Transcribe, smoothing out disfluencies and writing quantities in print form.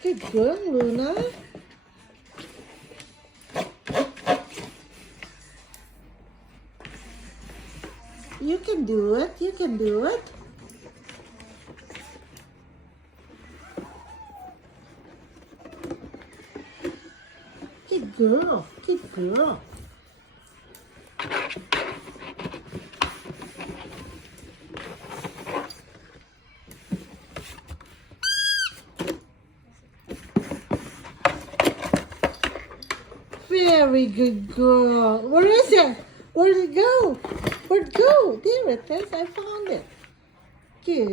Good girl, Luna. You can do it. You can do it. Good girl. Good girl. Very good girl. Where is it? Where'd it go? Where'd it go? There it is. I found it. Good.